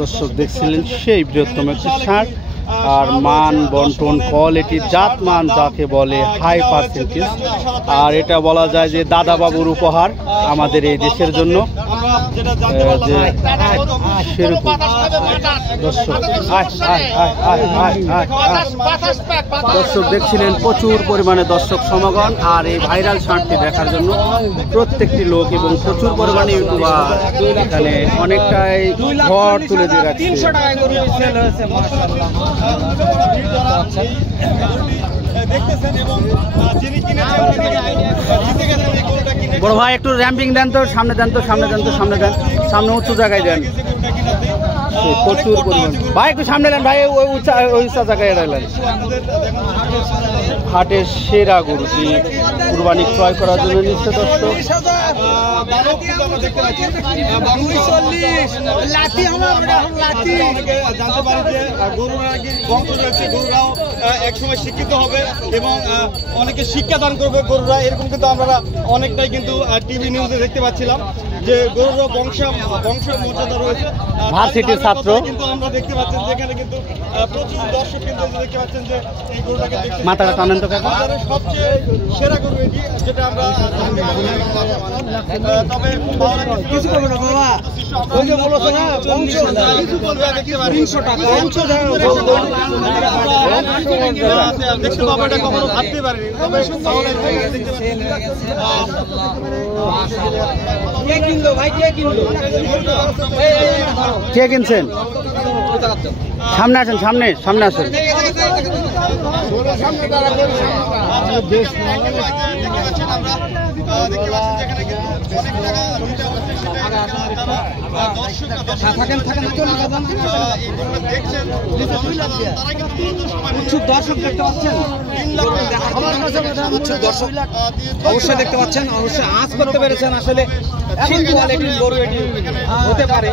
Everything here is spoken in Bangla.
দর্শক দেখছিলেন সেই বৃহত্তম একটি ষাঁড়। আর মান বন্টন কোয়ালিটি জাত মান যাকে বলে হাই পার্সেন্টেজ। আর এটা বলা যায় যে দাদা বাবুর উপহার আমাদের এই দেশের জন্য। দর্শক দেখছিলেন প্রচুর পরিমাণে দর্শক সমাগম। আর এই ভাইরাল ষাঁড়টি দেখার জন্য প্রত্যেকটি লোক এবং প্রচুর পরিমাণে ইউটিউবার এখানে অনেকটাই ঘর তুলে দিয়ে রাখছে। বড় ভাই একটু র্যাম্পিং দেন তো, সামনে দেন তো, সামনে দেন তো, সামনে দেন, সামনে উঁচু জায়গায় দেন। প্রচুর পরিমাণ ভাই একটু সামনে দেন ভাই, ওই উঁচা জায়গায় এড়ালেন। হাটের সেরা গরুটি কুরবানি ক্রয় করার জন্য নিচ্ছে দর্শক। গরুরাও একসময় শিক্ষিত হবে এবং অনেকে শিক্ষাদান করবে গরুরা, এরকম কিন্তু আমরা অনেকটাই কিন্তু টিভি নিউজে দেখতে পাচ্ছিলাম যে গরুরা বংশ মর্যাদা রয়েছে। ভার্সিটির ছাত্র কিন্তু আমরা দেখতে পাচ্ছেন যেখানে কিন্তু প্রচুর দর্শক কিন্তু দেখতে পাচ্ছেন যে এই গরুটাকে মাথাটা টানেন তো কাকা। সবচেয়ে সেরা গরু এটি, যেটা আমরা তবে কিছু করবে না বাবা, ওই যে বলেছে না বংশ কিছু বলবে দেখতে পারি 300 টাকা বংশ দেখতে পাবো, এটা কখনো ভাবতে পারিনি। তবে কে কিনলো ভাই, কে কিনলো, কে কিনছেন? সামনে আসেন, সামনে সামনে আসেন। দর্শক দেখতে পাচ্ছেন, অবশ্যই দেখতে পাচ্ছেন, অবশ্যই আঁচ করতে পেরেছেন। আসলে কোয়ালিটির গরু এটি হতে পারে।